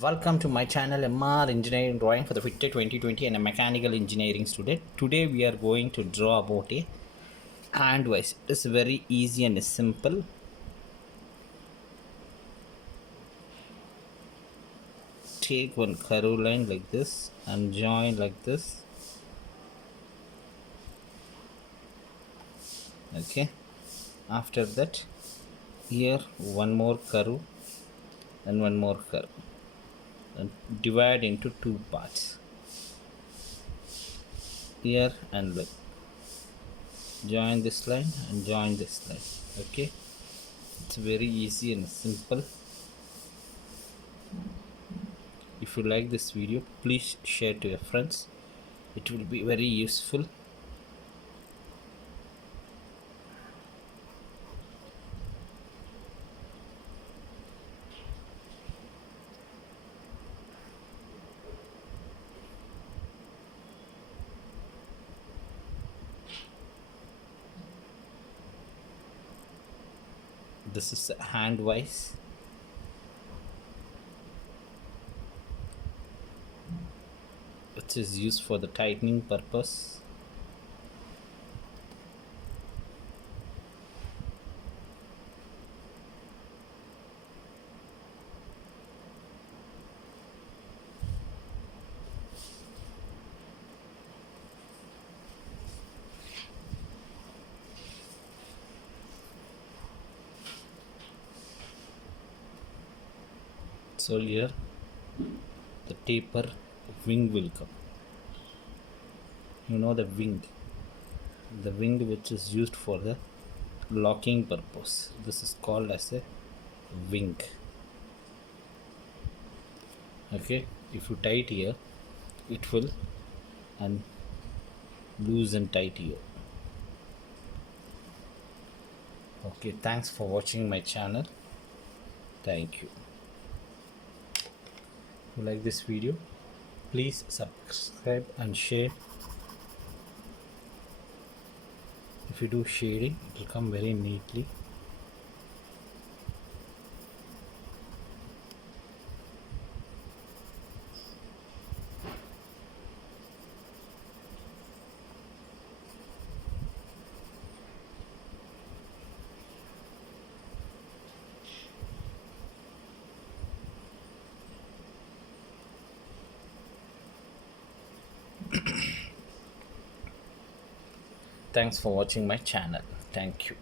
Welcome to my channel MR Engineering Drawing for the FITTE 2020 and a mechanical engineering student. Today we are going to draw about a hand vise. It's very easy and simple. Take one curve line like this and join like this. Okay. After that, here one more curve and one more curve. And divide into two parts. Here and look. Join this line and join this line. Okay. It's very easy and simple. If you like this video, please share to your friends. It will be very useful. This is hand vise. Which is used for the tightening purpose. So here the taper wing will come. You know the wing which is used for the locking purpose. This is called as a wing. Okay, if you tight here, it will and loose and tight here. Okay, thanks for watching my channel. Thank you. If you like this video, please subscribe and share. If you do shading, it will come very neatly. Thanks for watching my channel. Thank you.